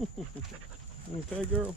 Okay, girl.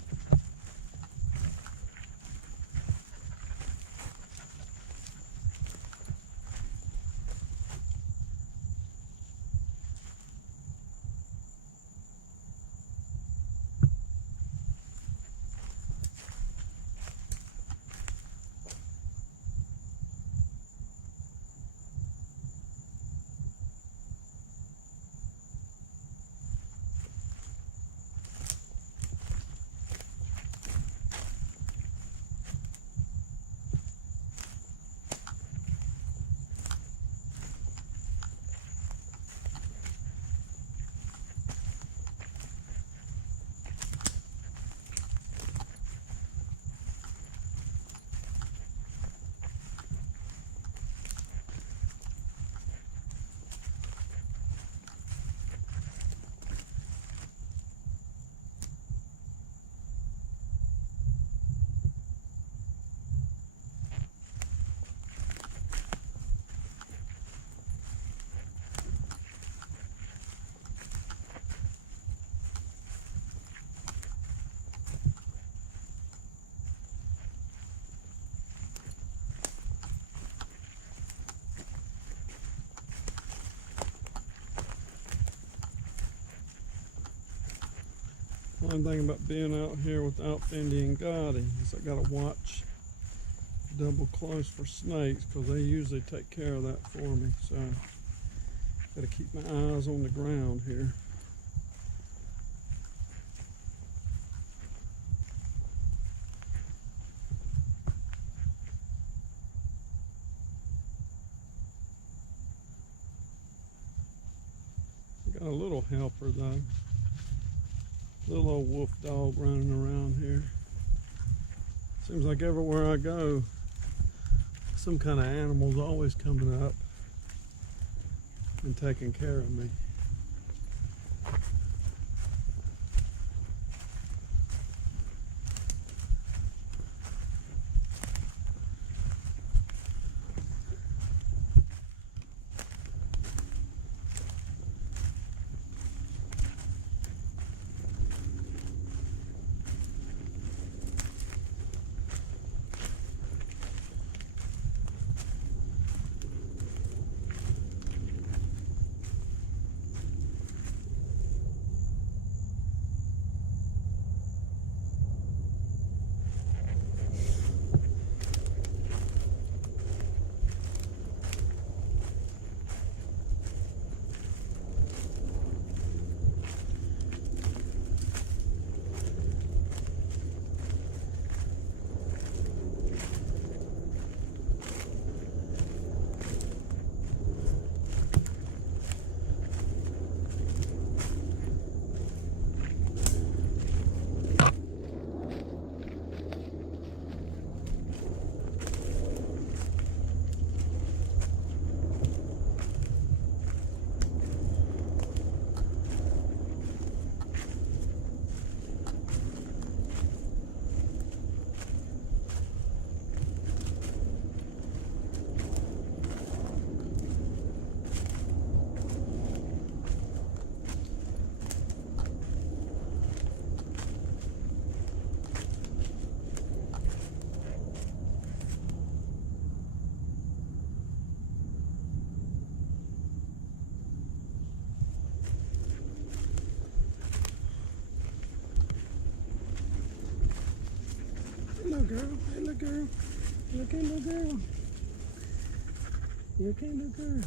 One thing about being out here without Fendi and Gotti is I gotta watch double close for snakes because they usually take care of that for me. So gotta keep my eyes on the ground here. I got a little helper though. Little old wolf dog running around here. Seems like everywhere I go, some kind of animal's always coming up and taking care of me. Hello girl, hello girl, you okay little girl? You okay little girl?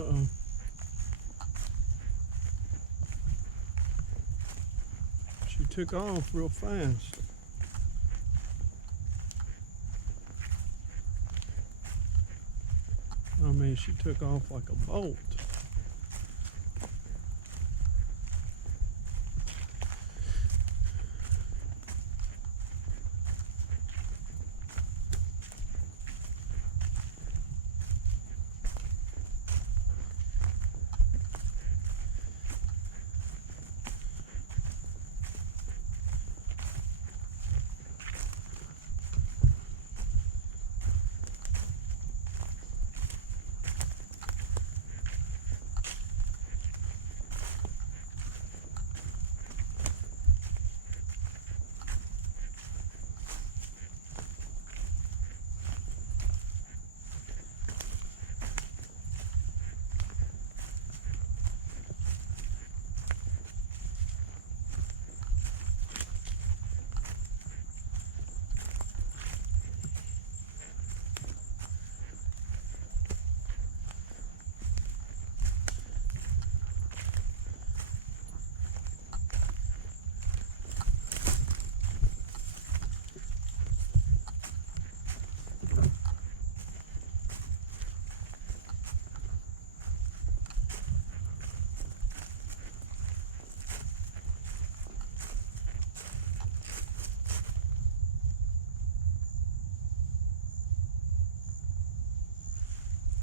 Uh-oh. She took off real fast. I mean, she took off like a bolt.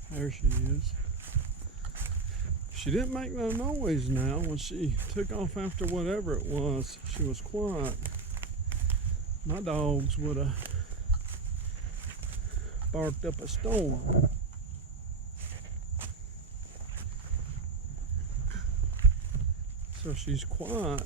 There she is. She didn't make no noise now. When she took off after whatever it was, she was quiet. My dogs would have barked up a storm. So she's quiet.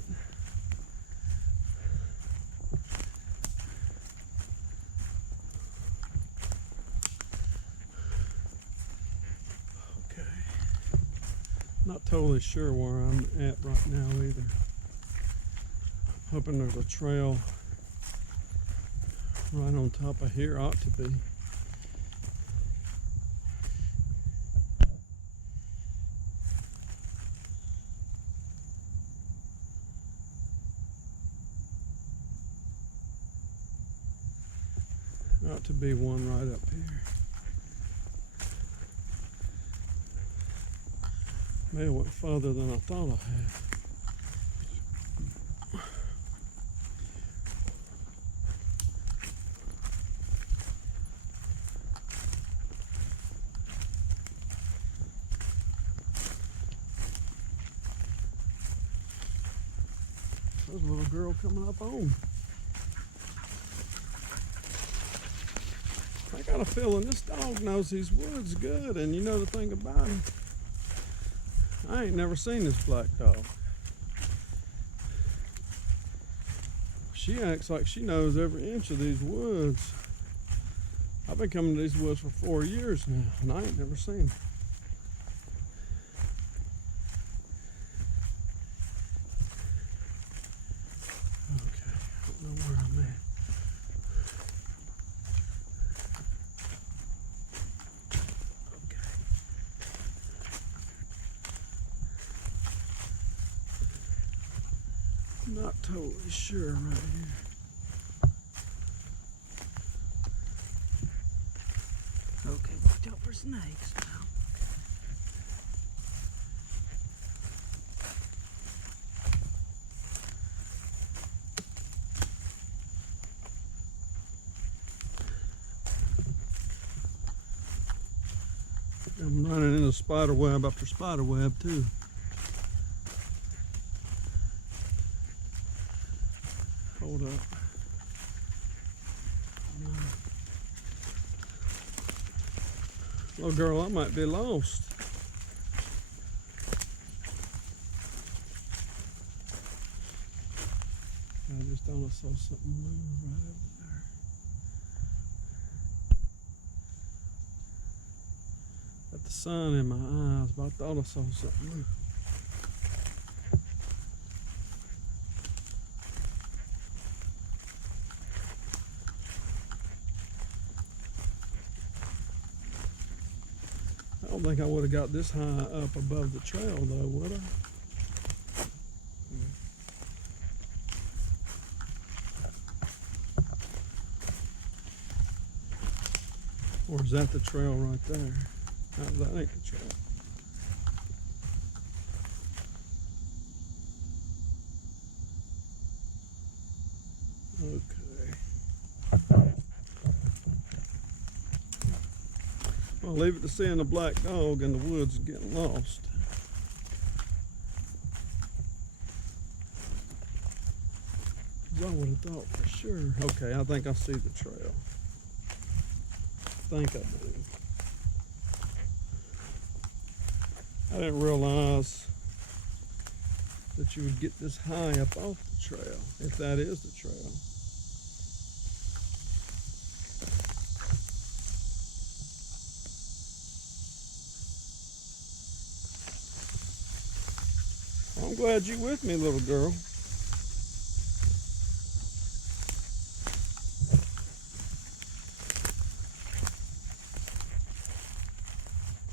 Not totally sure where I'm at right now either. Hoping there's a trail right on top of here. Ought to be. Ought to be one right up here. May have went further than I thought I had. There's a little girl coming up on. I got a feeling this dog knows these woods good, and you know the thing about him, I ain't never seen this black dog. She acts like she knows every inch of these woods. I've been coming to these woods for 4 years now, and I ain't never seen her. Okay, I don't know where I'm at. Not totally sure right here. Okay, watch out for snakes now. I'm running into spider web after spider web too. Hold up. Little girl, I might be lost. I just thought I saw something move right over there. Got the sun in my eyes, but I thought I saw something move. Oh don't think I would have got this high up above the trail though, would I? Or is that the trail right there? No, that ain't the trail. Okay. I'll leave it to seeing the black dog in the woods and getting lost. I would have thought for sure. Okay, I think I see the trail. I think I do. I didn't realize that you would get this high up off the trail, if that is the trail. I'm glad you're with me, little girl.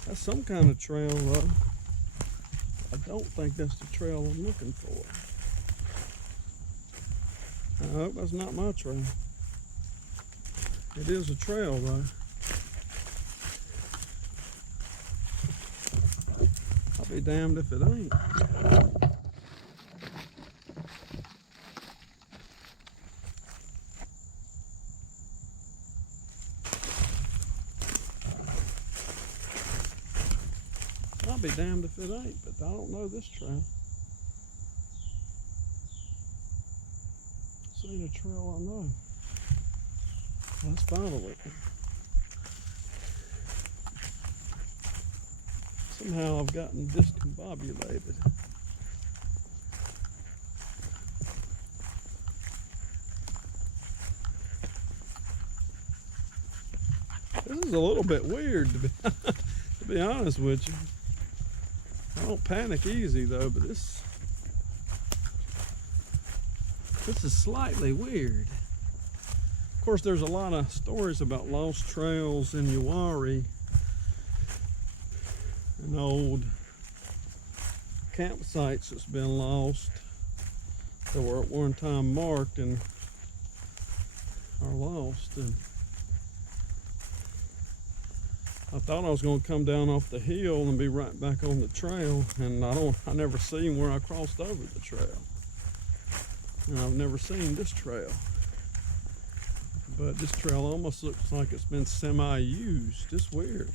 That's some kind of trail, though. I don't think that's the trail I'm looking for. I hope that's not my trail. It is a trail, though. I'll be damned if it ain't. I'll be damned if it ain't, but I don't know this trail. This ain't a trail I know. Let's follow it. Somehow I've gotten discombobulated. This is a little bit weird to be honest with you. I don't panic easy though, but this is slightly weird. Of course, there's a lot of stories about lost trails in Uwharrie and old campsites that's been lost that were at one time marked and are lost. And I thought I was going to come down off the hill and be right back on the trail, and I never seen where I crossed over the trail. And I've never seen this trail. But this trail almost looks like it's been semi-used. It's weird.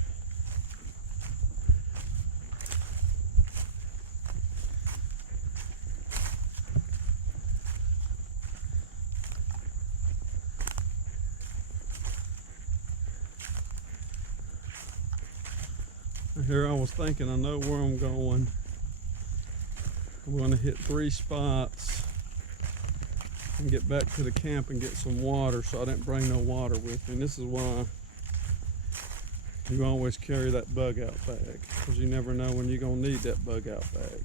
Here I was thinking, I know where I'm going. I'm going to hit 3 spots and get back to the camp and get some water, so I didn't bring no water with me. And this is why you always carry that bug out bag, because you never know when you're going to need that bug out bag.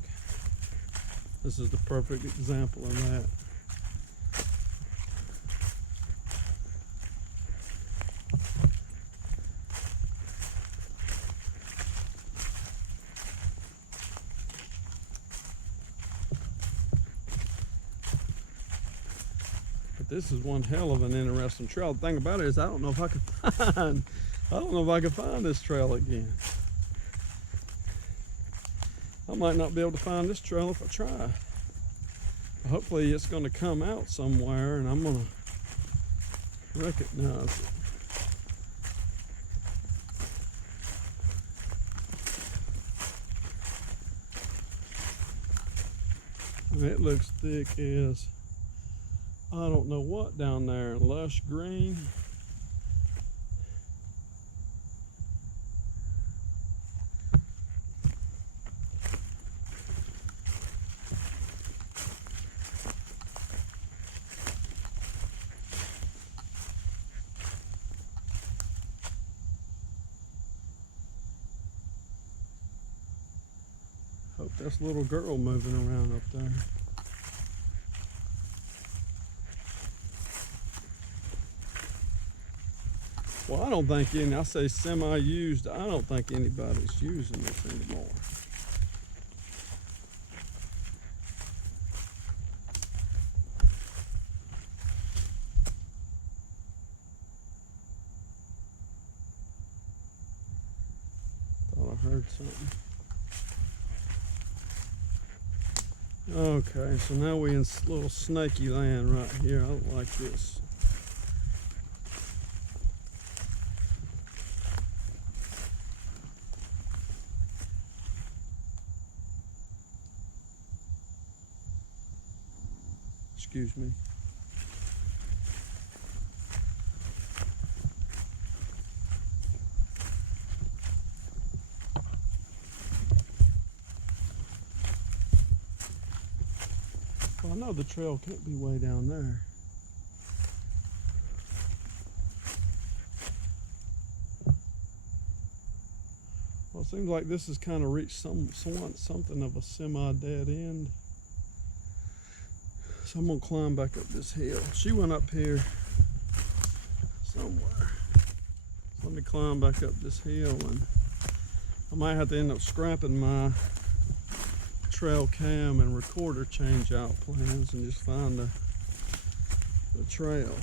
This is the perfect example of that. This is one hell of an interesting trail. The thing about it is I don't know if I can find this trail again. I might not be able to find this trail if I try. Hopefully it's going to come out somewhere and I'm going to recognize it. And it looks thick as I don't know what down there, lush green. Hope that's a little girl moving around up there. Well, I don't think any, I say semi-used, I don't think anybody's using this anymore. Thought I heard something. Okay, so now we in little snaky land right here. I don't like this. Excuse me. Well, I know the trail can't be way down there. Well, it seems like this has kind of reached something of a semi-dead end. So I'm gonna climb back up this hill. She went up here somewhere. So let me climb back up this hill, and I might have to end up scrapping my trail cam and recorder change out plans and just find the trail.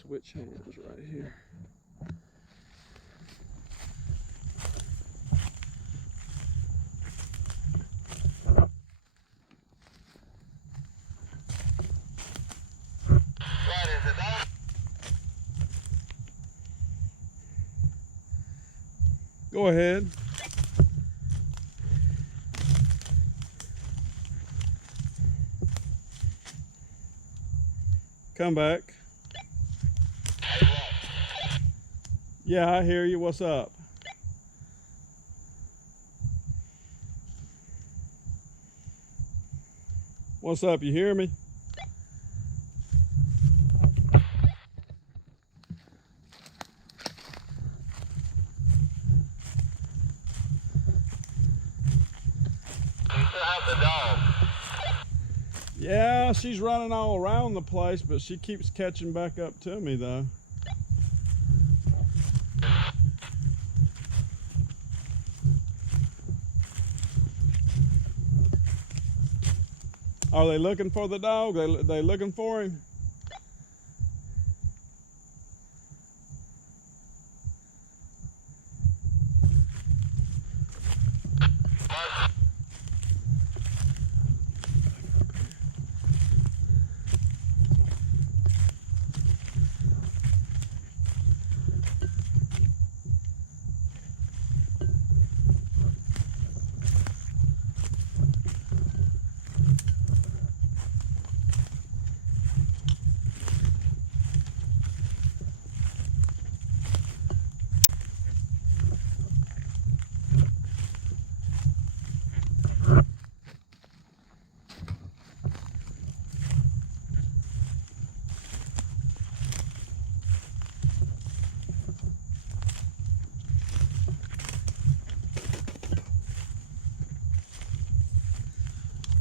Switch hands right here. Go ahead. Come back. Yeah, I hear you. What's up? What's up? You hear me? Yeah, she's running all around the place, but she keeps catching back up to me though. Are they looking for the dog? They looking for him?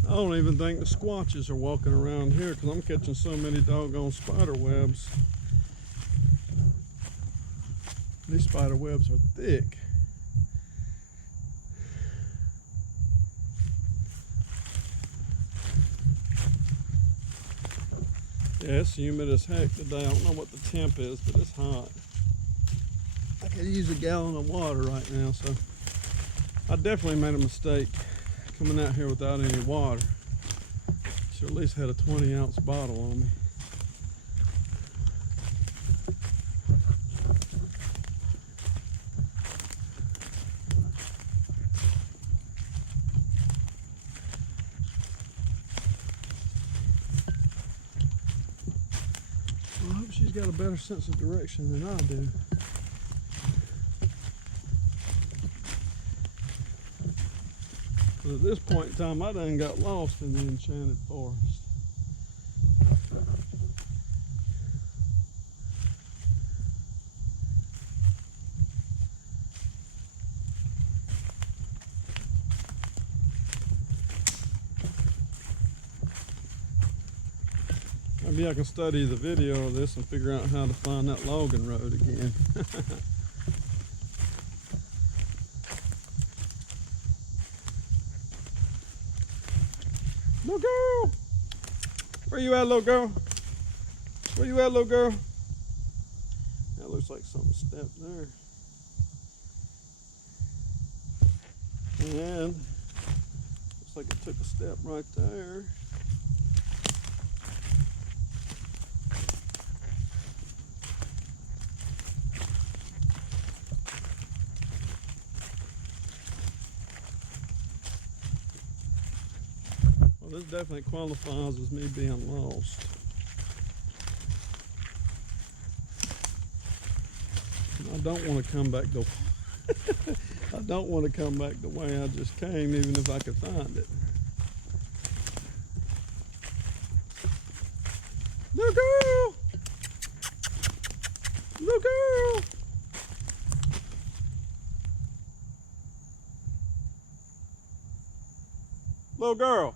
I don't even think the squatches are walking around here because I'm catching so many doggone spider webs. These spider webs are thick. Yeah, it's humid as heck today. I don't know what the temp is, but it's hot. I could use a gallon of water right now, so I definitely made a mistake coming out here without any water. Should at least had a 20-ounce bottle on me. Well, I hope she's got a better sense of direction than I do. At this point in time, I done got lost in the enchanted forest. Maybe I can study the video of this and figure out how to find that logging road again. Little girl! Where you at, little girl? Where you at, little girl? That looks like something stepped there. And looks like it took a step right there. Well, this definitely qualifies as me being lost. I don't want to come back the I don't want to come back the way I just came, even if I could find it. Little girl! Little girl! Little girl!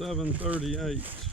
$7.38.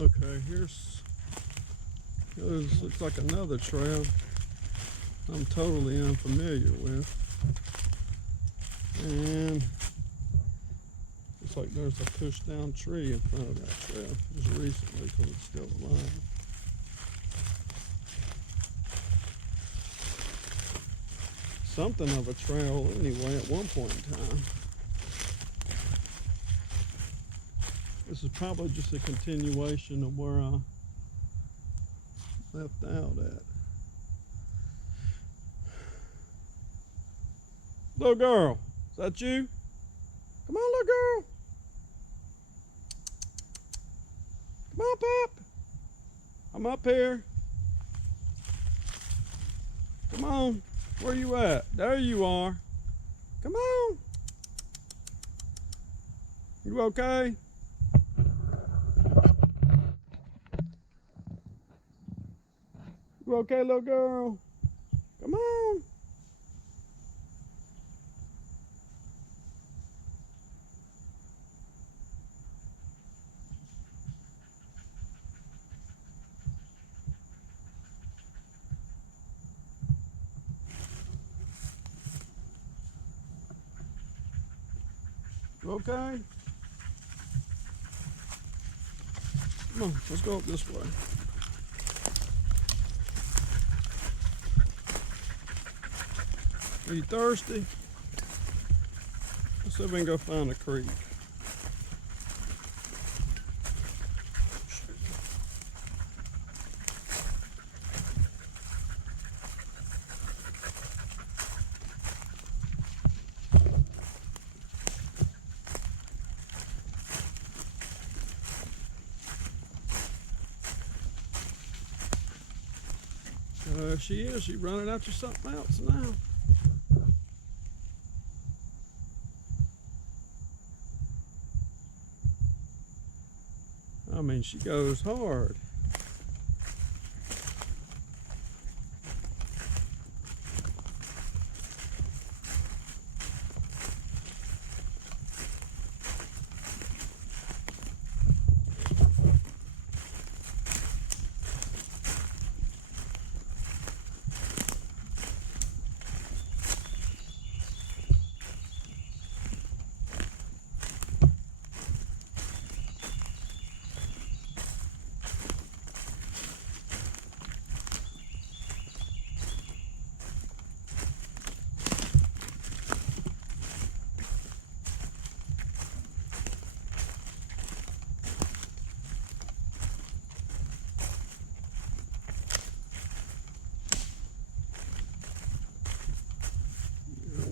Okay, here's looks like another trail I'm totally unfamiliar with. And looks like there's a pushed down tree in front of that trail just recently because it's still alive. Something of a trail anyway at one point in time. This is probably just a continuation of where I left out at. Little girl, is that you? Come on, little girl. Come on, Pop. I'm up here. Come on. Where you at? There you are. Come on. You okay? You okay, little girl? Come on. You okay? Come on, let's go up this way. Are you thirsty? Let's see if we can go find a creek. There she is. She's running after something else now. I mean, she goes hard.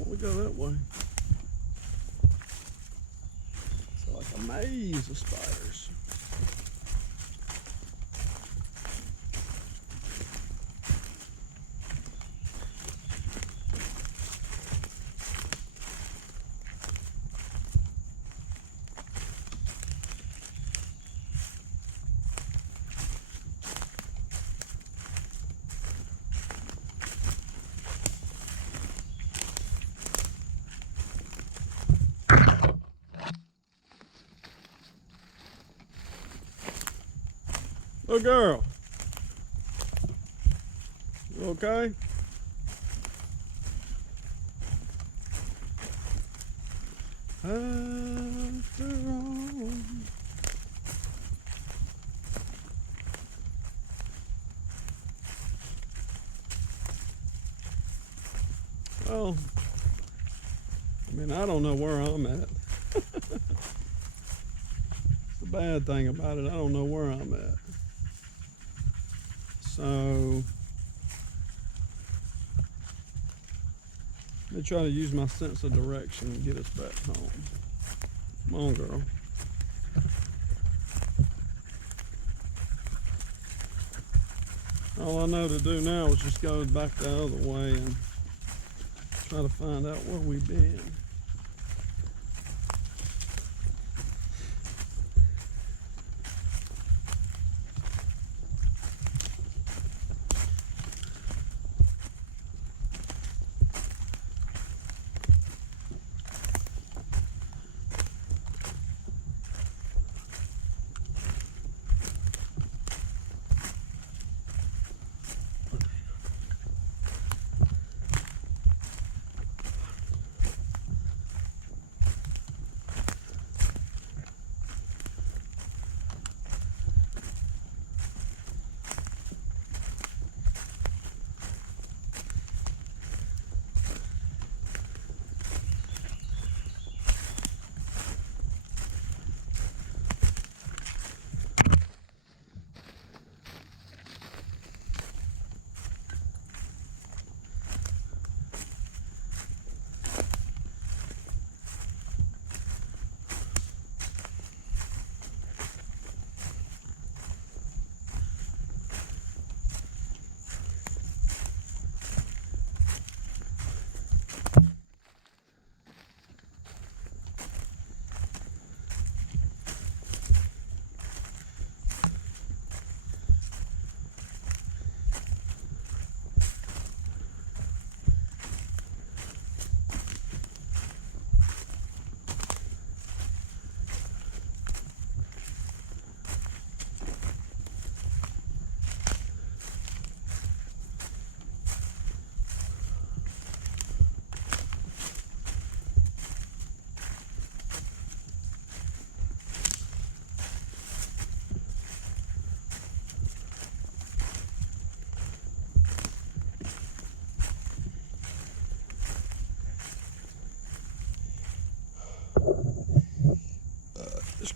We go that way. It's like a maze of spiders. Little girl, you okay? After all. Well, I mean, I don't know where I'm at. The bad thing about it, I don't know where I'm at. So let me try to use my sense of direction to get us back home. Come on, girl. All I know to do now is just go back the other way and try to find out where we've been.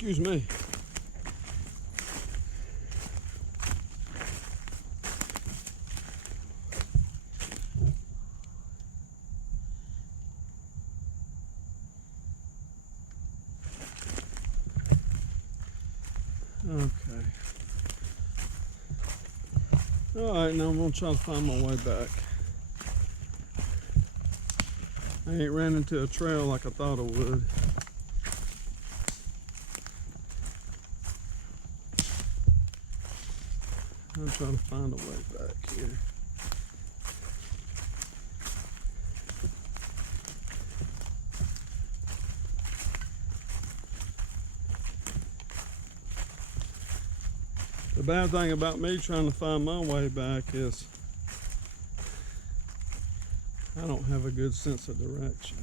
Excuse me. Okay. Alright, now I'm gonna try to find my way back. I ain't ran into a trail like I thought I would. I'm trying to find a way back here. The bad thing about me trying to find my way back is I don't have a good sense of direction.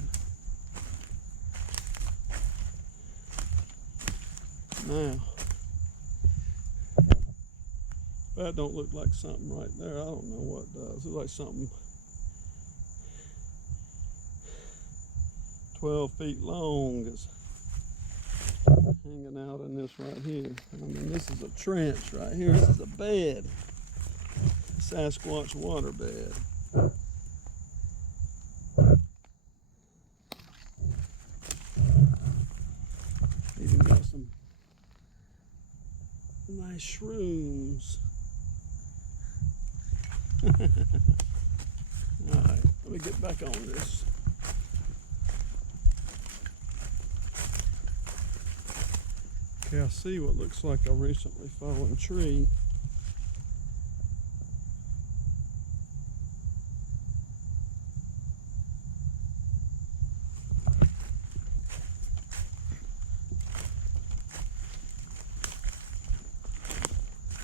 Now, that don't look like something right there. I don't know what does. It looks like something 12 feet long is hanging out in this right here. I mean, this is a trench right here. This is a bed. Sasquatch water bed. Even got some nice shrooms. Alright, let me get back on this. Okay, I see what looks like a recently fallen tree.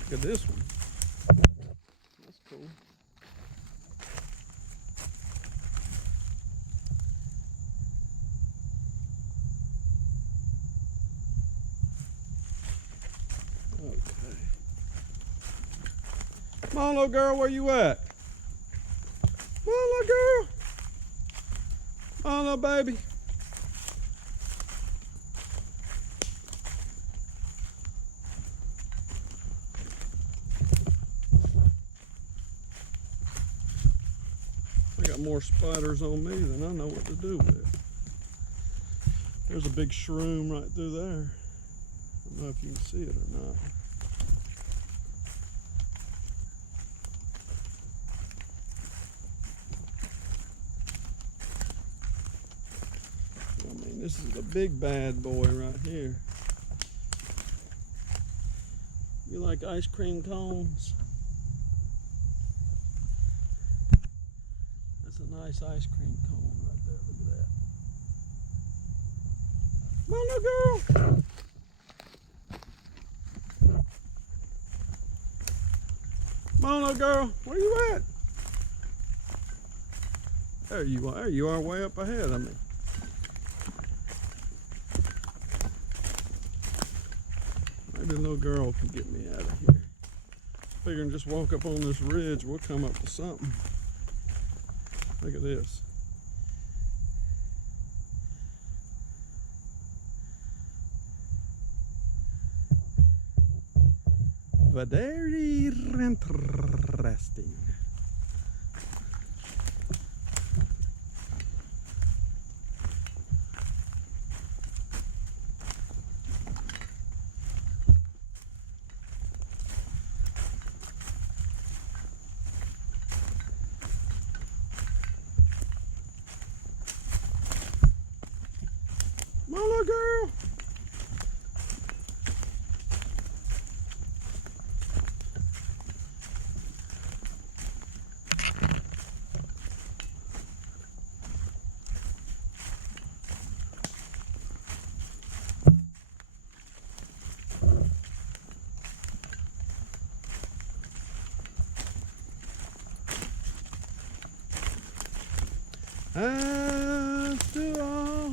Look at this one. That's cool. Okay. Come on, little girl, where you at? Come on, little girl. Come on, little baby. I got more spiders on me than I know what to do with. There's a big shroom right through there. I don't know if you can see it or not. I mean, this is a big bad boy right here. You like ice cream cones? That's a nice ice cream cone right there. Look at that. Come on, little girl. Come on, little girl. Where you at? There you are. There you are, way up ahead of me. Maybe the little girl can get me out of here. Figuring just walk up on this ridge, we'll come up with something. Look at this. Very interesting. Come on, little girl. After all.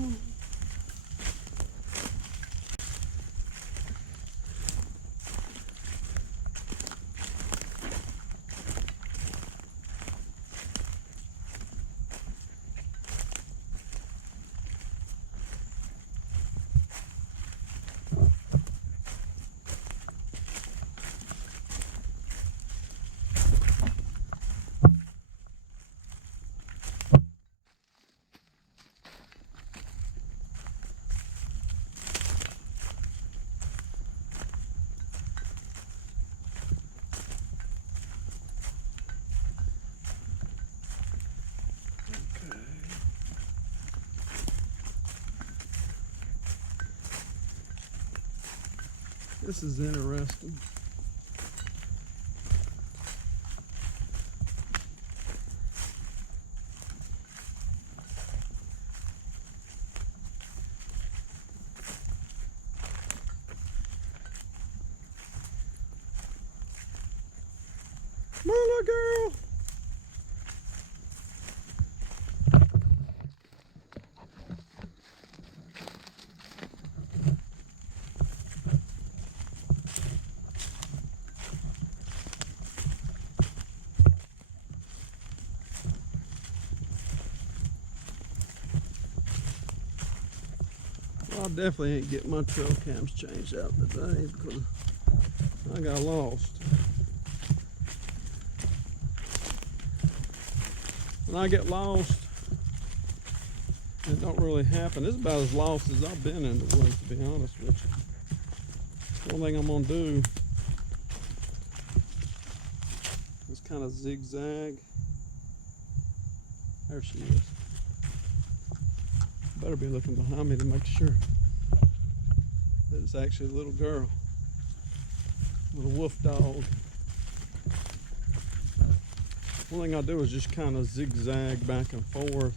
This is interesting. Come on, little girl. Well, I definitely ain't getting my trail cams changed out today because I got lost. When I get lost, it don't really happen. This is about as lost as I've been in the woods, to be honest with you. One thing I'm gonna do is kind of zigzag. There she is. Better be looking behind me to make sure that it's actually a little girl, little wolf dog. One thing I do is just kind of zigzag back and forth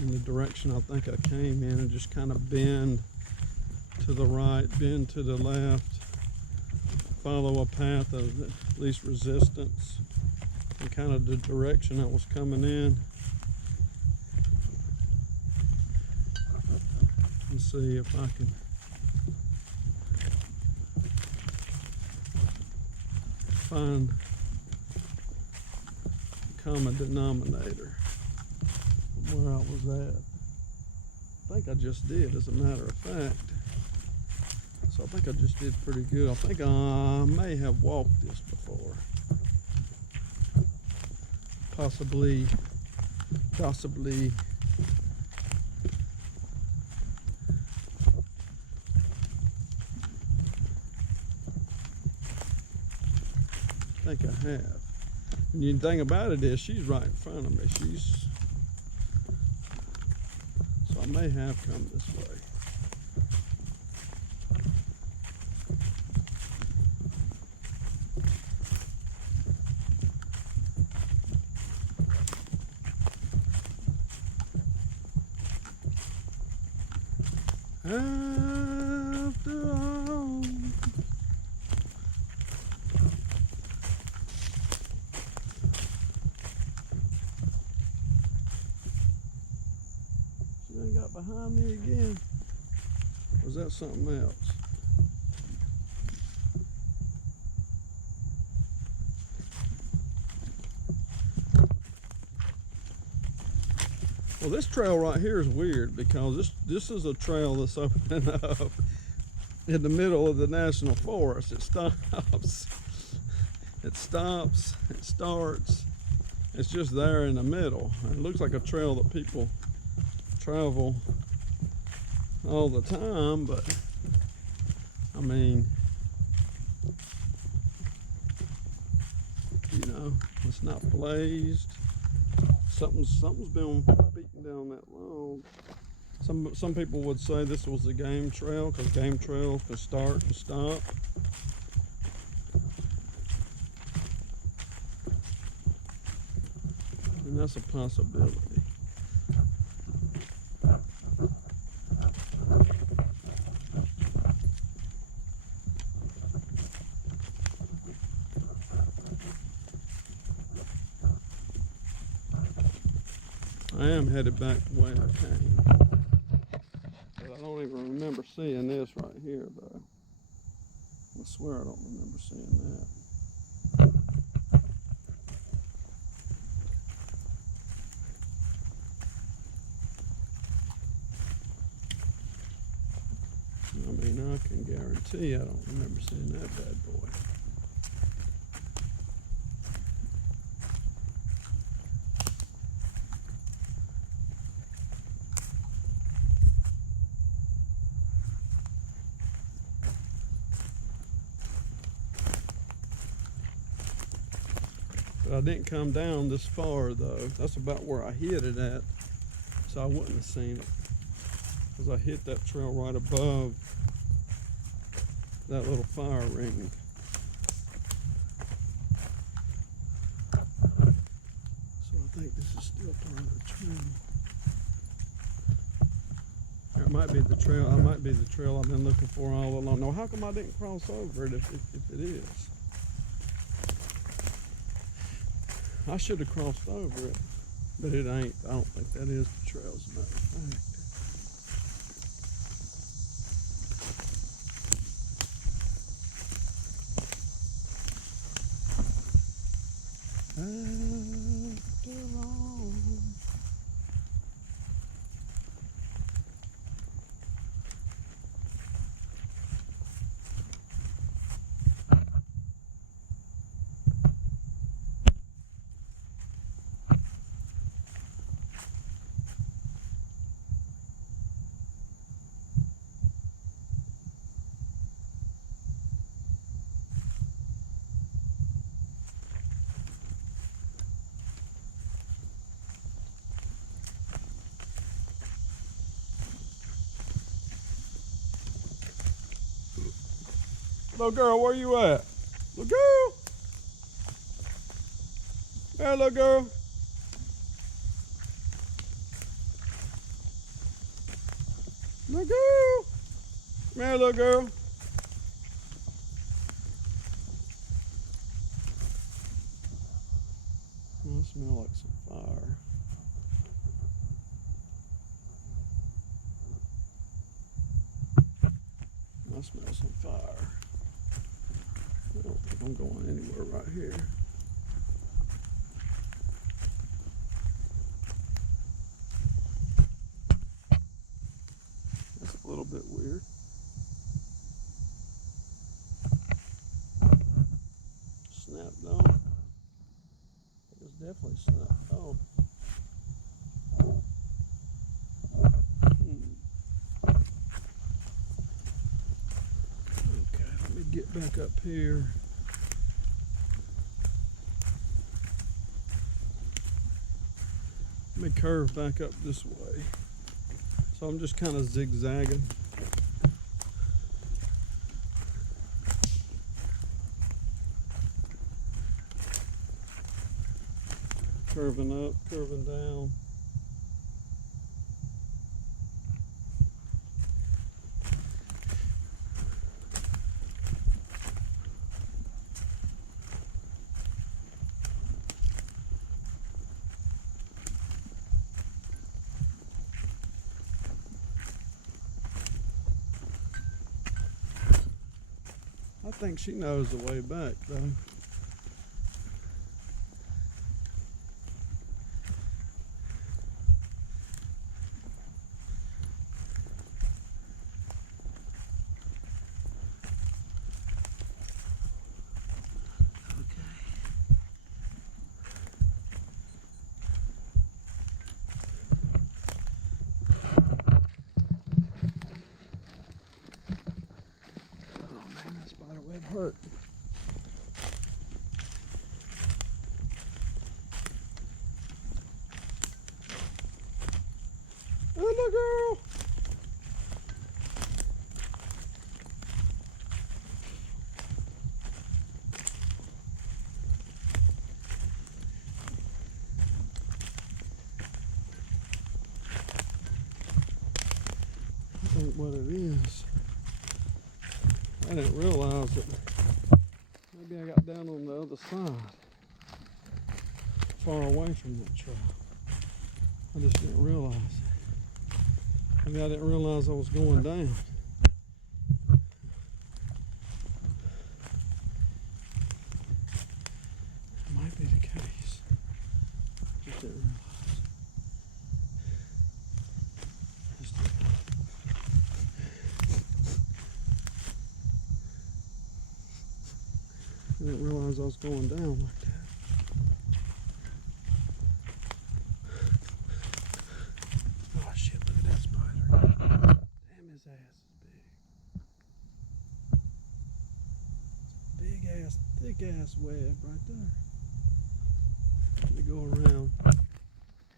in the direction I think I came in, and just kind of bend to the right, bend to the left, follow a path of least resistance and kind of the direction I was coming in. Let's see if I can find a common denominator from where I was at. I think I just did, as a matter of fact. So I think I just did pretty good. I think I may have walked this before. Possibly. I think I have. And the thing about it is she's right in front of me. So I may have come this way. After all. She done got behind me again. Or was that something else? Well, this trail right here is weird because this is a trail that's opening up in the middle of the national forest. It stops, it stops, it starts. It's just there in the middle. It looks like a trail that people travel all the time, but I mean, you know, it's not blazed. Something's been beating down that log. Some people would say this was a game trail because game trails can start and stop. And that's a possibility. I am headed back the way I came. But I don't even remember seeing this right here, though. I swear I don't remember seeing that. I mean, I can guarantee I don't remember seeing that bad boy. But I didn't come down this far though. That's about where I hit it at, so I wouldn't have seen it. because I hit that trail right above that little fire ring. So I think this is still part of the trail. Or it might be the trail. I might be the trail I've been looking for all along. No, how come I didn't cross over it if it is? I should have crossed over it, but it ain't. I don't think that is the trail, as a matter of fact. After all. Little girl, where you at? Little girl? There, little girl. Little girl. Come here, little girl. Oh, it smells like some fire. I smell some fire. I don't think I'm going anywhere right here. That's a little bit weird. Snapped on. It was definitely snapped on. Okay, let me get back up here. Let me curve back up this way. So I'm just kind of zigzagging. Curving up, curving down. I think she knows the way back though. Hurt. Oh, look, girl. I think what it is, I didn't realize it. Maybe I got down on the other side, far away from that trail. I just didn't realize it. Maybe I didn't realize I was going down. It might be the case. Just didn't realize. I didn't realize I was going down like that. Oh shit, look at that spider. Damn, his ass is big. It's a big ass, thick ass web right there. Let me go around.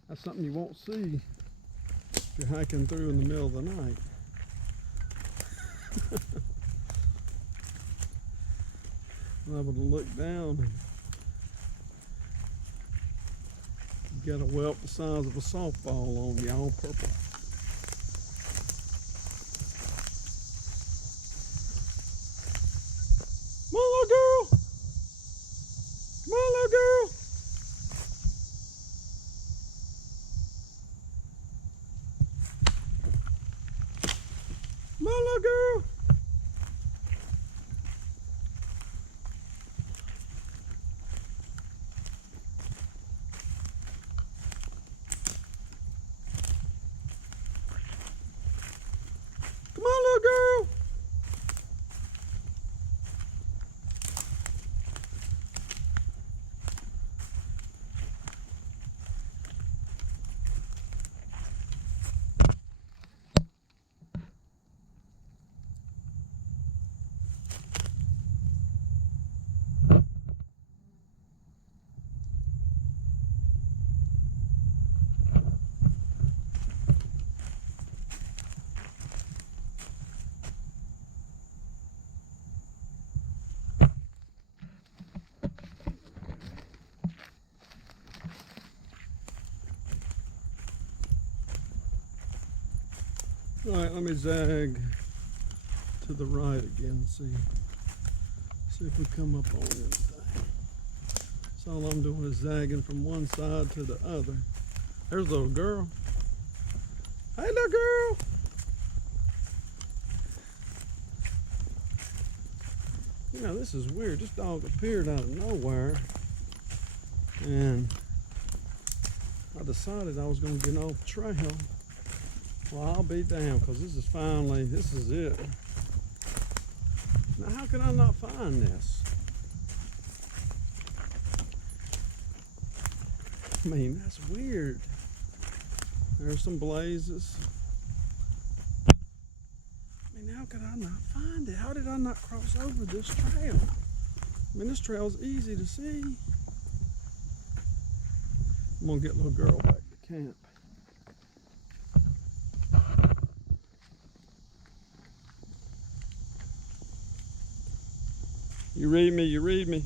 That's something you won't see if you're hiking through in the middle of the night. I'm able to look down and you got a welt the size of a softball on you, all purple. Come on, little girl. Come on, little girl. Come on, little girl. Come on, little girl. All right, let me zag to the right again, see if we come up on anything. So all I'm doing is zagging from one side to the other. There's a little girl. Hey, little girl. You know, this is weird. This dog appeared out of nowhere, and I decided I was going to get off the trail. Well, I'll be damned, because this is it. Now, how can I not find this? I mean, that's weird. There's some blazes. I mean, how could I not find it? How did I not cross over this trail? I mean, this trail's easy to see. I'm gonna get little girl back to camp. You read me, you read me.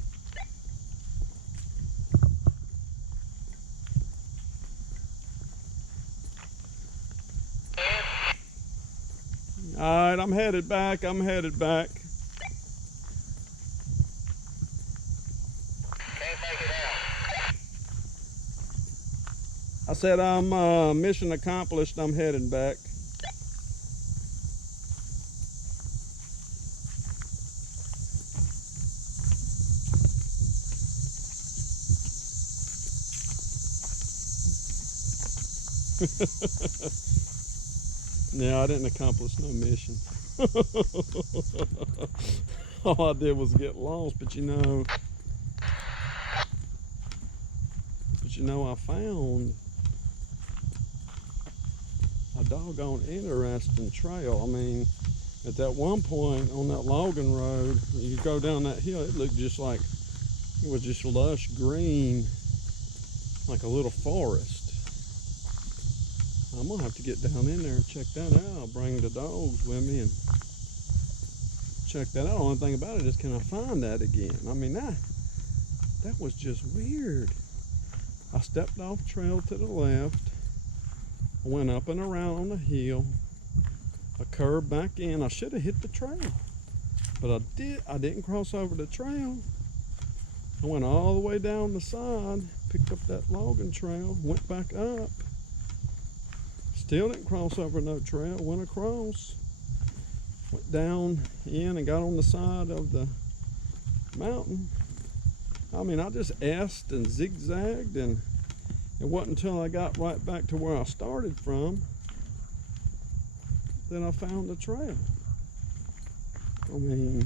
All right, I'm headed back, Can't make it out. I said I'm mission accomplished, I'm heading back. No, I didn't accomplish no mission. All I did was get lost, but you know, I found a doggone interesting trail. I mean, at that one point on that logging road, you go down that hill, it looked just like, it was just lush green, like a little forest. I'm gonna have to get down in there and check that out. I'll bring the dogs with me and check that out. The only thing about it is, can I find that again? I mean, that was just weird. I stepped off trail to the left. I went up and around on the hill. I curved back in. I should have hit the trail, but I didn't cross over the trail. I went all the way down the side, picked up that logging trail, went back up. Still didn't cross over no trail, went across, went down in and got on the side of the mountain. I mean, I just asked and zigzagged, and it wasn't until I got right back to where I started from that I found the trail. I mean,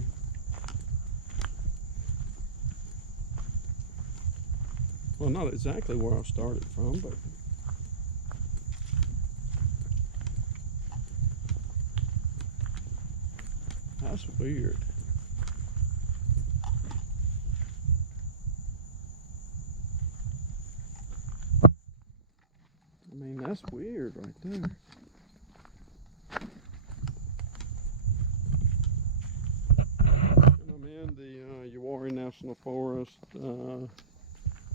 well, not exactly where I started from, but that's weird. I mean, that's weird right there. National Forest,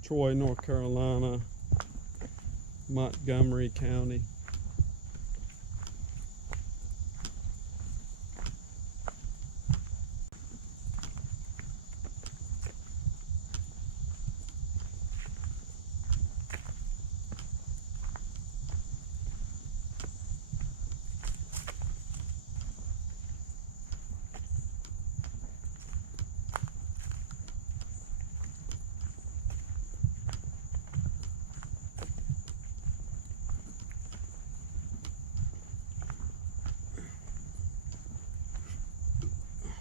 Troy, North Carolina, Montgomery County.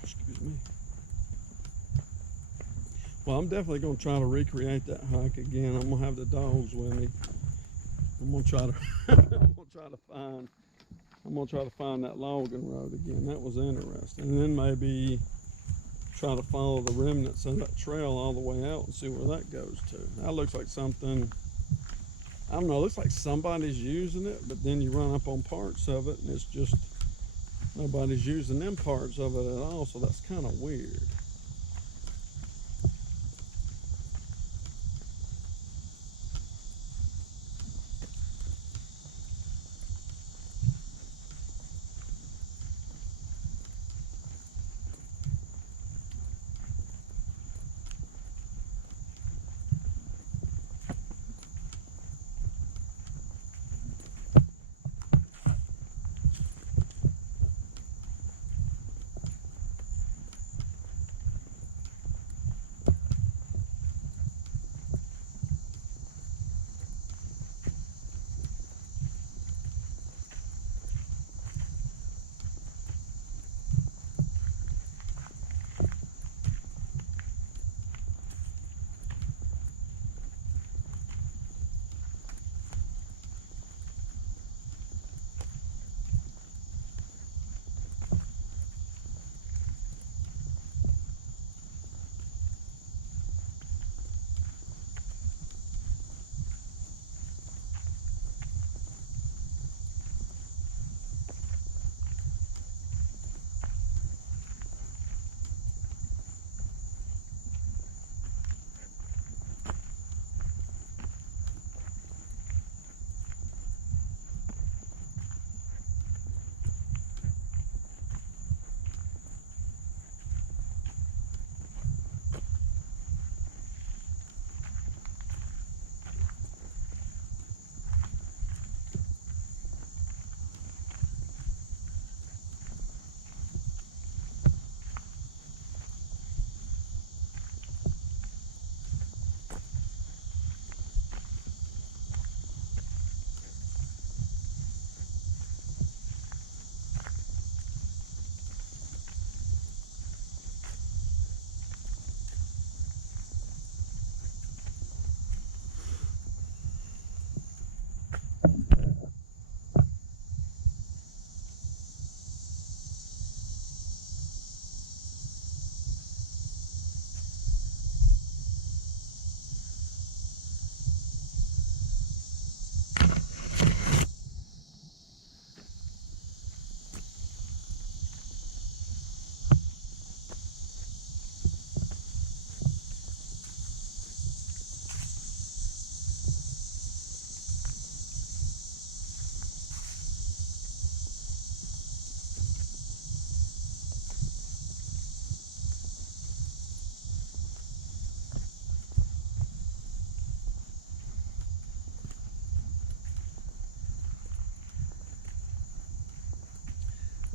Excuse me. Well, I'm definitely going to try to recreate that hike again. I'm going to have the dogs with me. I'm going to try to I'm going to try to find that logging road again. That was interesting. And then maybe try to follow the remnants of that trail all the way out and see where that goes to. That looks like something, I don't know, it looks like somebody's using it, but then you run up on parts of it and it's just nobody's using them parts of it at all, so that's kind of weird.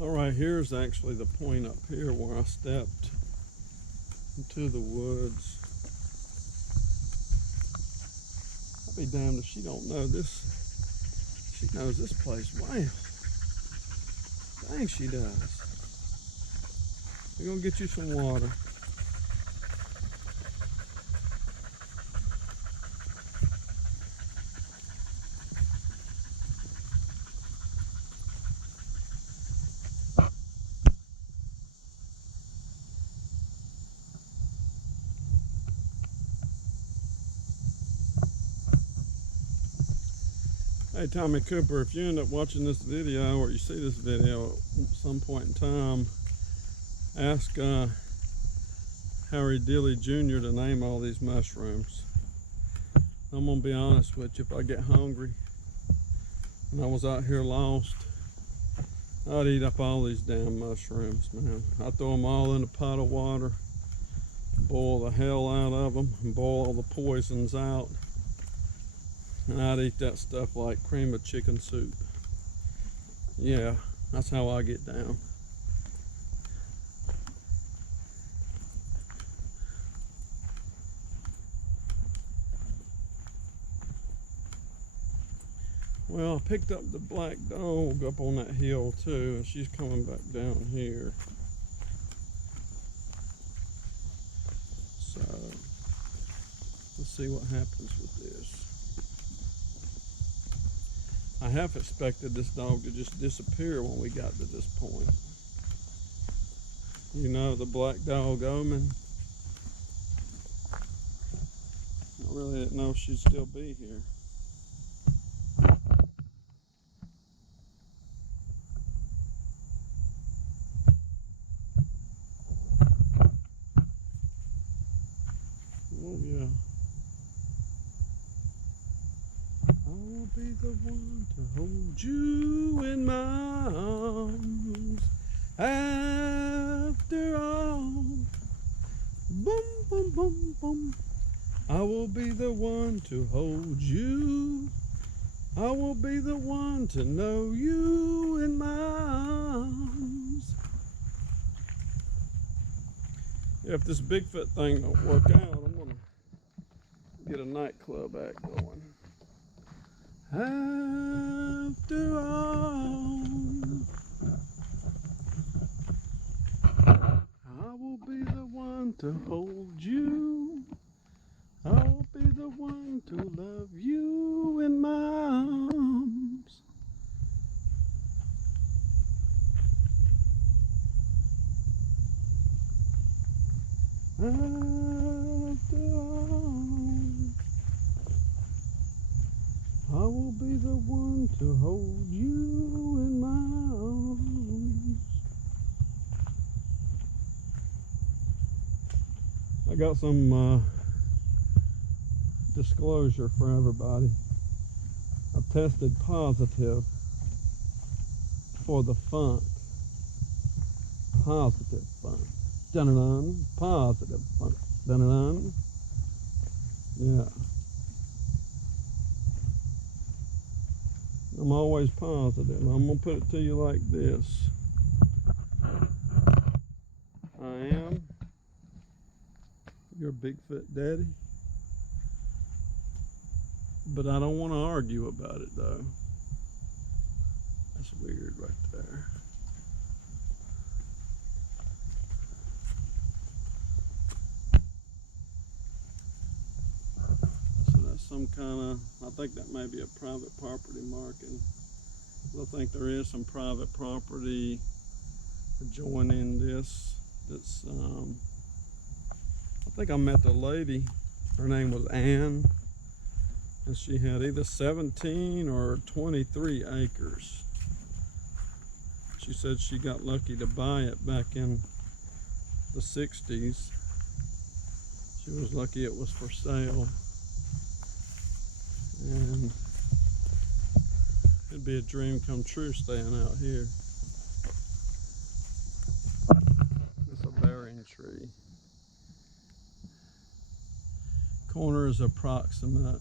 All right, here's actually the point up here where I stepped into the woods. I'll be damned if she don't know this. She knows this place well. Dang, she does. We're gonna get you some water. Hey, Tommy Cooper, if you end up watching this video or you see this video at some point in time, ask Harry Dilly Jr. to name all these mushrooms. I'm gonna be honest with you, if I get hungry and I was out here lost, I'd eat up all these damn mushrooms, man. I'd throw them all in a pot of water, boil the hell out of them, and boil all the poisons out. And I'd eat that stuff like cream of chicken soup. Yeah, that's how I get down. Well, I picked up the black dog up on that hill too, and she's coming back down here. So, let's see what happens with this. I half expected this dog to just disappear when we got to this point. You know, the black dog Omen. I really didn't know if she'd still be here. Oh yeah. I will be the one to hold you in my arms. After all, boom, boom, boom, boom. I will be the one to hold you. I will be the one to know you in my arms. Yeah, if this BigFoot thing don't work out, I'm gonna get a nightclub act going. After all, I will be the one to hold you. I'll be the one to love you in my arms. After all, I will be the one to hold you in my arms. I got some disclosure for everybody. I tested positive for the funk. Positive funk. Dun-dun-dun. Positive funk. Dun-dun-dun. Yeah. I'm always positive. I'm going to put it to you like this. I am your BigFoot daddy. But I don't want to argue about it though. That's weird right there. So that's some kind of, I think that may be a private property marking. I think there is some private property adjoining this. That's, I think I met the lady, her name was Ann. And she had either 17 or 23 acres. She said she got lucky to buy it back in the 60s. She was lucky it was for sale. And it'd be a dream come true staying out here. It's a bearing tree. Corner is approximate.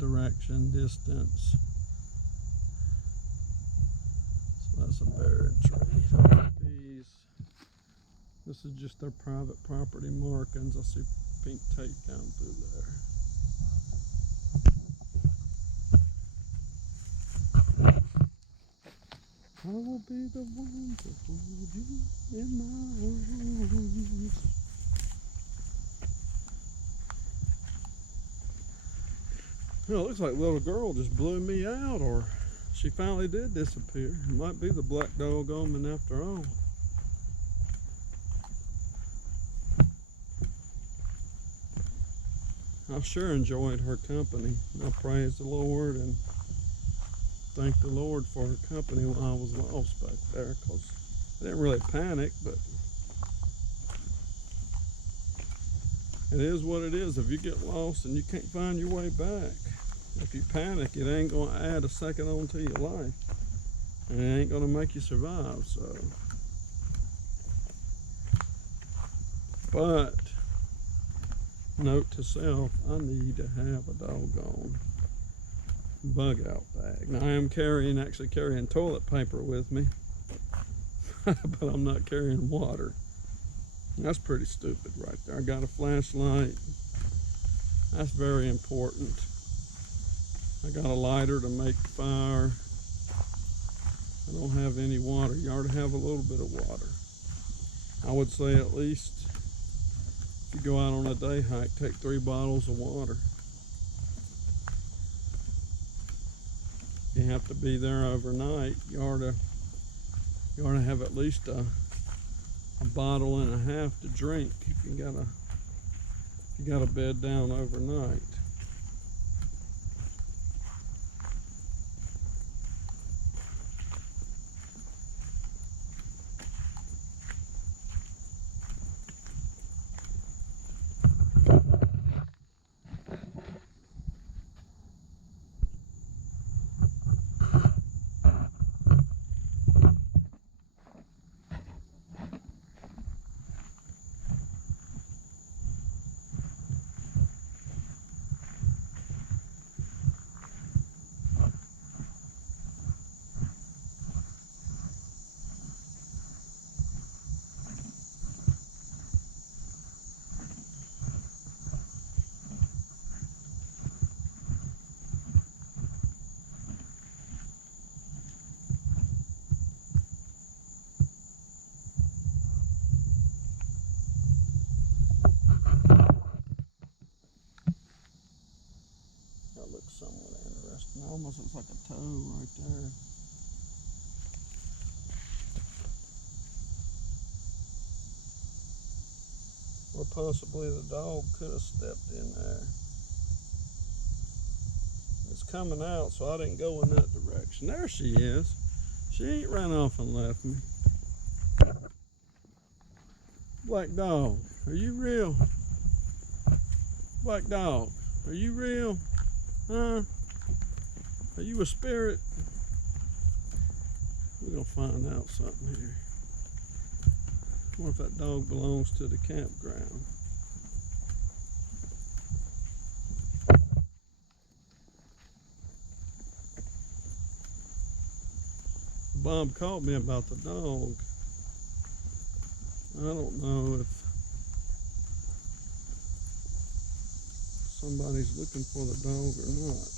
Direction, distance. So that's a bearing tree. These, this is just their private property markings. I see pink tape down through there. I will be the one to hold you in my arms. Well, it looks like little girl just blew me out, or she finally did disappear. It might be the black dog Omen after all. I sure enjoyed her company. I praise the Lord and thank the Lord for her company while I was lost back there, because I didn't really panic, but it is what it is. If you get lost and you can't find your way back, if you panic, it ain't going to add a second on to your life. And it ain't going to make you survive, so. But, note to self, I need to have a doggone bug out bag. Now I am actually carrying toilet paper with me, but I'm not carrying water. That's pretty stupid right there. I got a flashlight. That's very important. I got a lighter to make fire. I don't have any water. You ought to have a little bit of water. I would say at least if you go out on a day hike, take 3 bottles of water. You have to be there overnight. You ought to have at least a bottle and a half to drink if you got a bed down overnight. That looks somewhat interesting. It almost looks like a toe right there. Or possibly the dog could have stepped in there. It's coming out, so I didn't go in that direction. There she is. She ain't ran off and left me. Black dog, are you real? Black dog, are you real? Huh? Are you a spirit? We're gonna find out something here. I wonder if that dog belongs to the campground. Bob called me about the dog. I don't know if somebody's looking for the dog or not.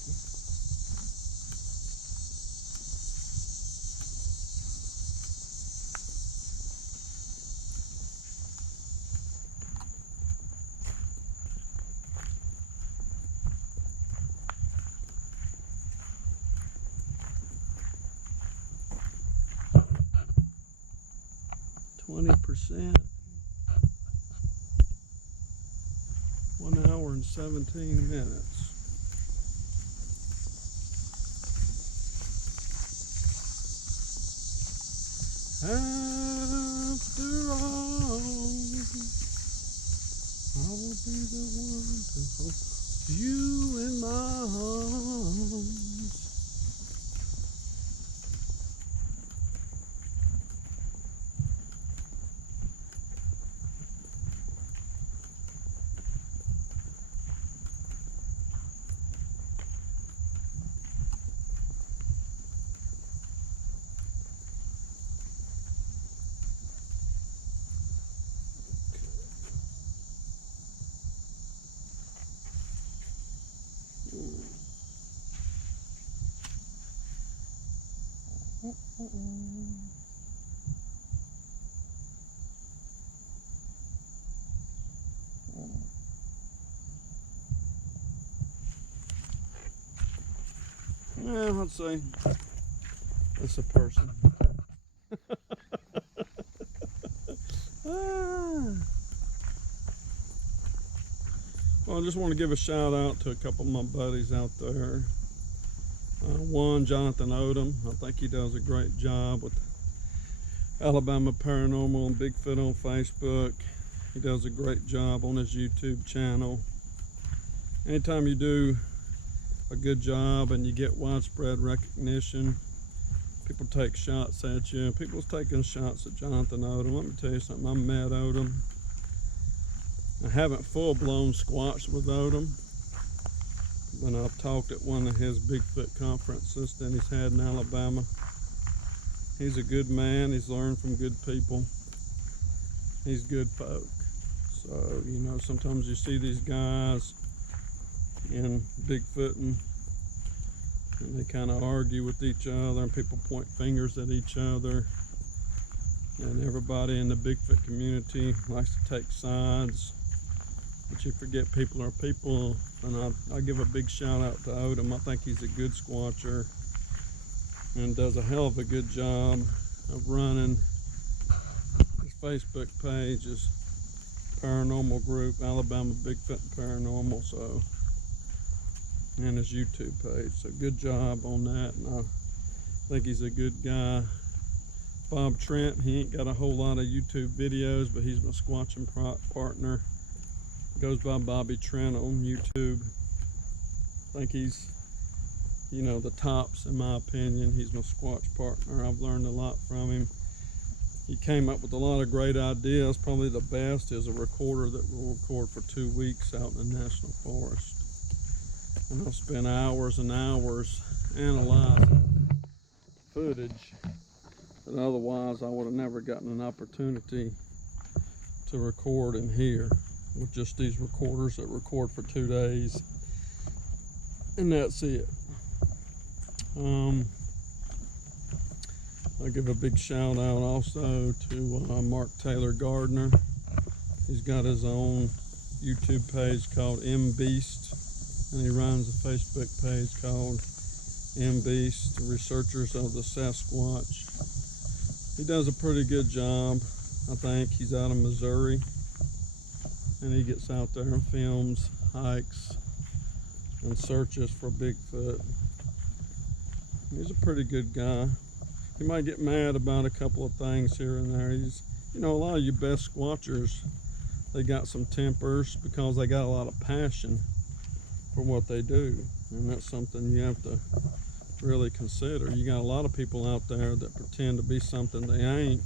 %. 1 hour and 17 minutes. After all, I will be the one to hold you in my arms. Yeah, let's say it's a person. Well, I just want to give a shout out to a couple of my buddies out there. One, Jonathan Odom. I think he does a great job with Alabama Paranormal and BigFoot on Facebook. He does a great job on his YouTube channel. Anytime you do a good job and you get widespread recognition, people take shots at you. People's taking shots at Jonathan Odom. Let me tell you something, I met Odom. I haven't full-blown squatched with Odom, but I've talked at one of his BigFoot conferences that he's had in Alabama. He's a good man. He's learned from good people. He's good folk. So, you know, sometimes you see these guys in Bigfooting and they kind of argue with each other and people point fingers at each other. And everybody in the Bigfoot community likes to take sides. But you forget people are people. And I give a big shout out to Odom. I think he's a good squatcher and does a hell of a good job of running his Facebook page, his paranormal group, Alabama Bigfoot and Paranormal, so, and his YouTube page. So good job on that, and I think he's a good guy. Bob Trent, he ain't got a whole lot of YouTube videos, but he's my squatching partner. Goes by Bobby Trent on YouTube. I think he's, you know, the tops in my opinion. He's my squatch partner. I've learned a lot from him. He came up with a lot of great ideas. Probably the best is a recorder that will record for 2 weeks out in the national forest. And I've spent hours and hours analyzing footage that otherwise I would have never gotten an opportunity to record in here with just these recorders that record for 2 days. And that's it. I'll give a big shout out also to Mark Taylor Gardner. He's got his own YouTube page called MBeast, and he runs a Facebook page called MBeast, Researchers of the Sasquatch. He does a pretty good job. I think he's out of Missouri, and he gets out there and films hikes and searches for Bigfoot. He's a pretty good guy. He might get mad about a couple of things here and there. He's, you know, a lot of you best squatchers, they got some tempers because they got a lot of passion for what they do. And that's something you have to really consider. You got a lot of people out there that pretend to be something they ain't.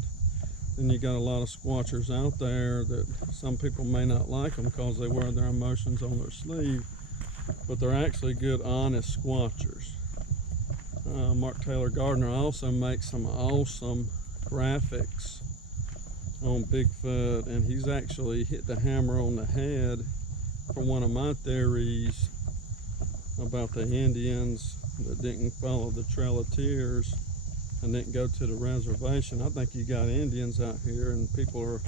Then you got a lot of squatchers out there that some people may not like them because they wear their emotions on their sleeve, but they're actually good, honest squatchers. Mark Taylor Gardner also makes some awesome graphics on Bigfoot, and he's actually hit the hammer on the head for one of my theories about the Indians that didn't follow the Trail of Tears and didn't go to the reservation. I think you got Indians out here and people are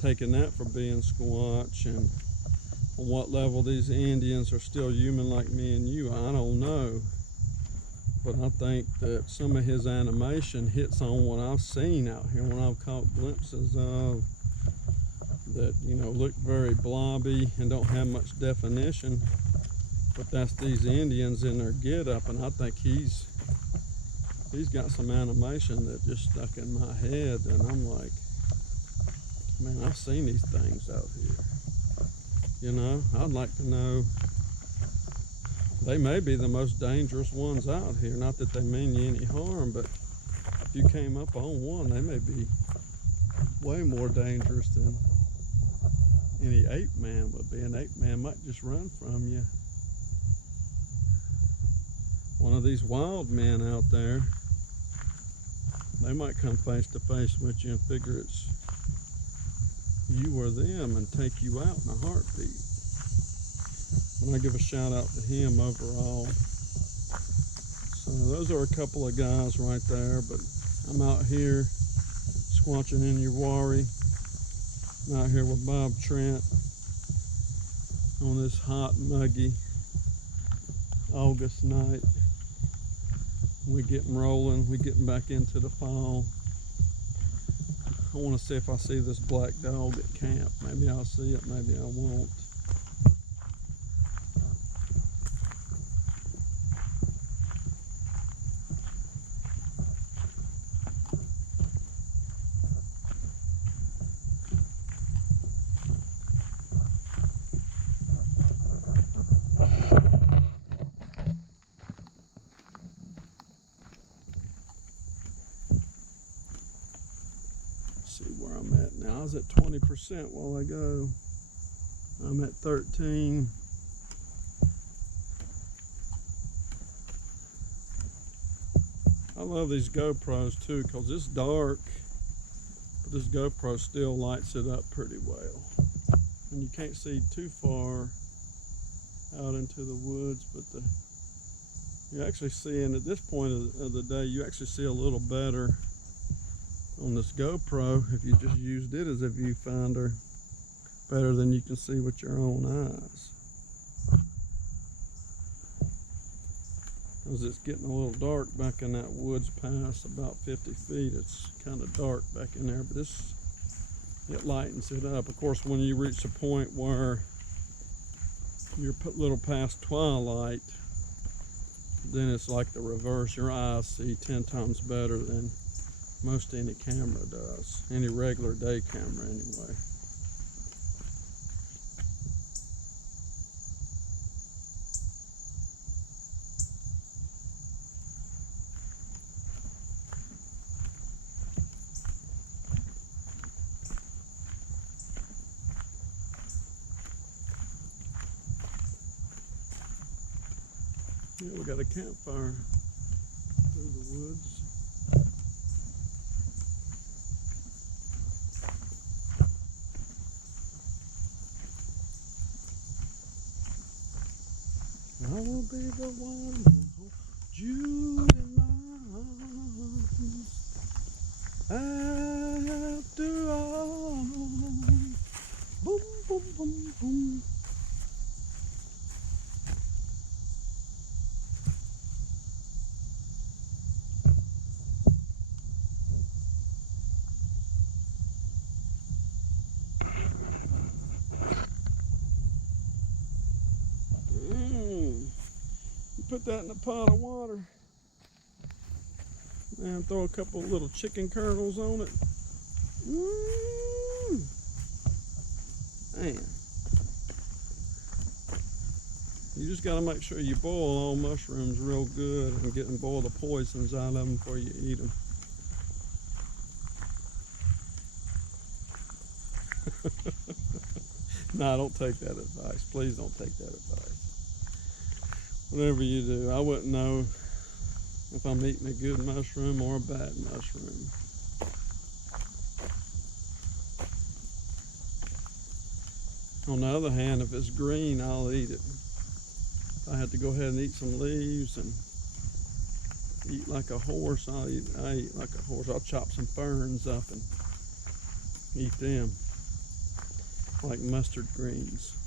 taking that for being squatch, and on what level these Indians are still human like me and you, I don't know. But I think that some of his animation hits on what I've seen out here, what I've caught glimpses of that, you know, look very blobby and don't have much definition. But that's these Indians in their get-up, and I think he's got some animation that just stuck in my head, and I'm like, man, I've seen these things out here. You know, I'd like to know. They may be the most dangerous ones out here. Not that they mean you any harm, but if you came up on one, they may be way more dangerous than any ape man would be. An ape man might just run from you. One of these wild men out there, they might come face to face with you and figure it's you or them and take you out in a heartbeat. And I give a shout out to him overall. So those are a couple of guys right there, but I'm out here squatching in Uwharrie. I'm out here with Bob Trent on this hot, muggy August night. We're getting rolling, we're getting back into the fall. I want to see if I see this black dog at camp. Maybe I'll see it, maybe I won't. See where I'm at now. I was at 20% while ago. I'm at 13. I love these GoPros too because it's dark, but this GoPro still lights it up pretty well. And you can't see too far out into the woods, but you're actually seeing at this point of the day, you actually see a little better on this GoPro if you just used it as a viewfinder, better than you can see with your own eyes. As it's getting a little dark back in that woods past about 50 feet, it's kind of dark back in there, but it lightens it up. Of course, when you reach the point where you're a little past twilight, then it's like the reverse. Your eyes see 10 times better than most any camera does, any regular day camera anyway. Yeah, we got a campfire through the woods. I will be the one who holds you in my arms after all. Boom, boom, boom, boom. Put that in a pot of water and throw a couple of little chicken kernels on it. Man, you just got to make sure you boil all mushrooms real good and get and boil the poisons out of them before you eat them. No, don't take that advice. Please don't take that advice. Whatever you do, I wouldn't know if I'm eating a good mushroom or a bad mushroom. On the other hand, if it's green, I'll eat it. If I had to go ahead and eat some leaves and eat like a horse, I eat like a horse. I'll chop some ferns up and eat them, like mustard greens.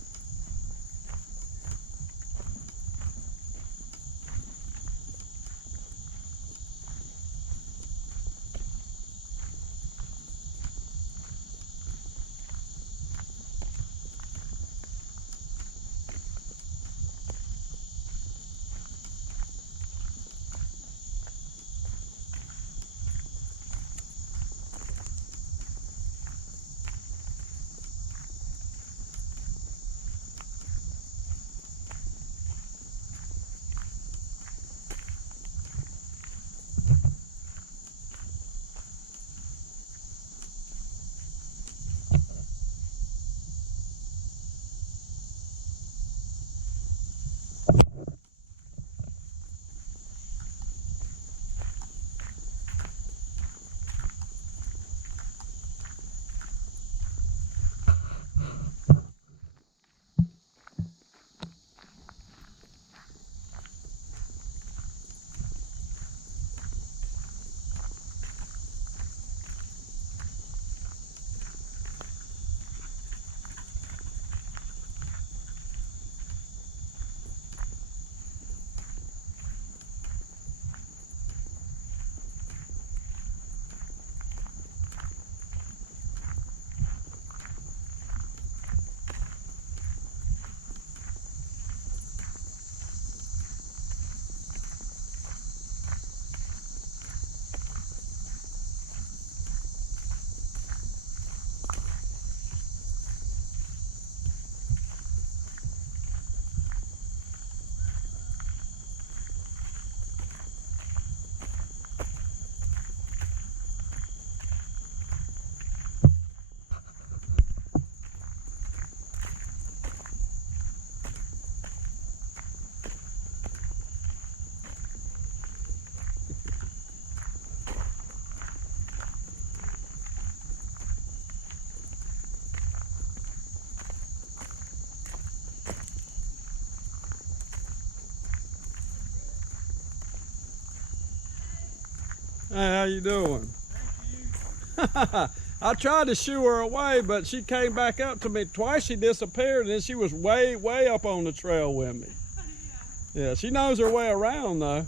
Hey, how you doing? I tried to shoo her away, but she came back up to me. Twice she disappeared, and then she was way, way up on the trail with me. Yeah, she knows her way around, though.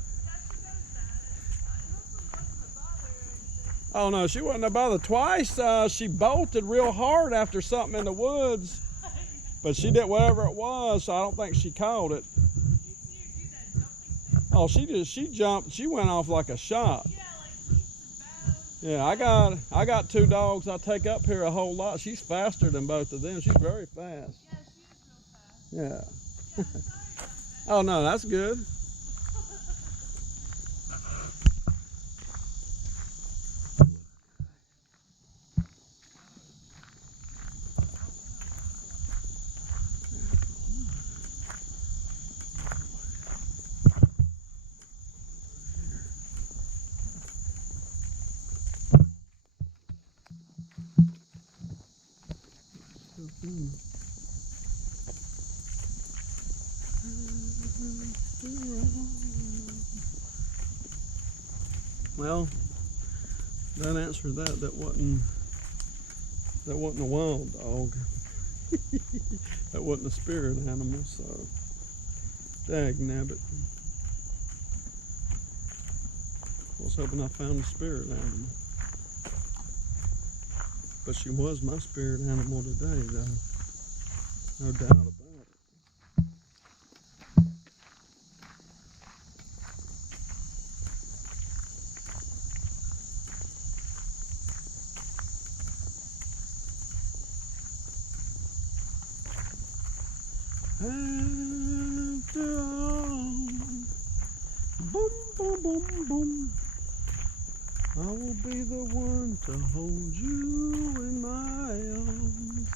Oh, no, she wasn't bothered. Twice she bolted real hard after something in the woods, but she did whatever it was, so I don't think she caught it. Oh, she jumped. She went off like a shot. Yeah, I got two dogs I take up here a whole lot. She's faster than both of them. She's very fast. Yeah. Oh no, that's good. Well, that answered that. That wasn't a wild dog. That wasn't a spirit animal, so dag nabbit. I was hoping I found a spirit animal. But she was my spirit animal today, though. No doubt about it. After all, boom, boom, boom, boom, I will be the one to hold you in my arms.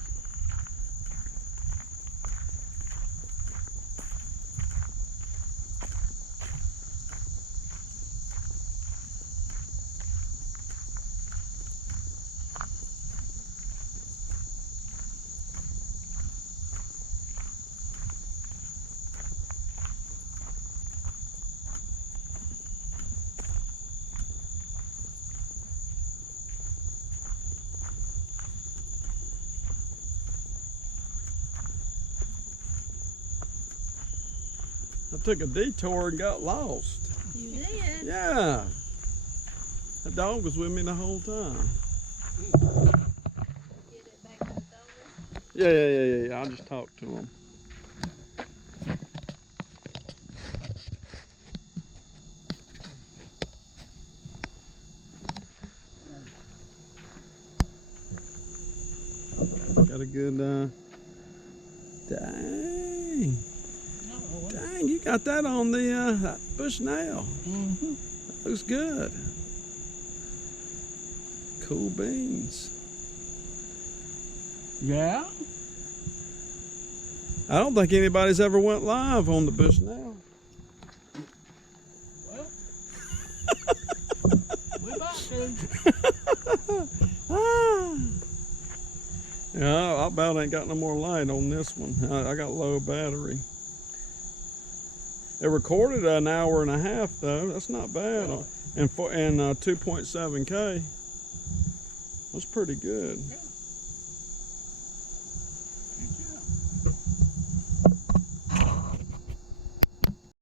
I took a detour and got lost. You did? Yeah. That dog was with me the whole time. Get it back to the owner? Yeah. I just talked to him. Got a good, dang. Dang, you got that on the that bush nail. Mm-hmm. That looks good. Cool beans. Yeah? I don't think anybody's ever went live on the bush nail. Well, we about to. Yeah, I about ain't got no more light on this one. I got low battery. It recorded an hour and a half though. That's not bad. And 2.7K. That's pretty good.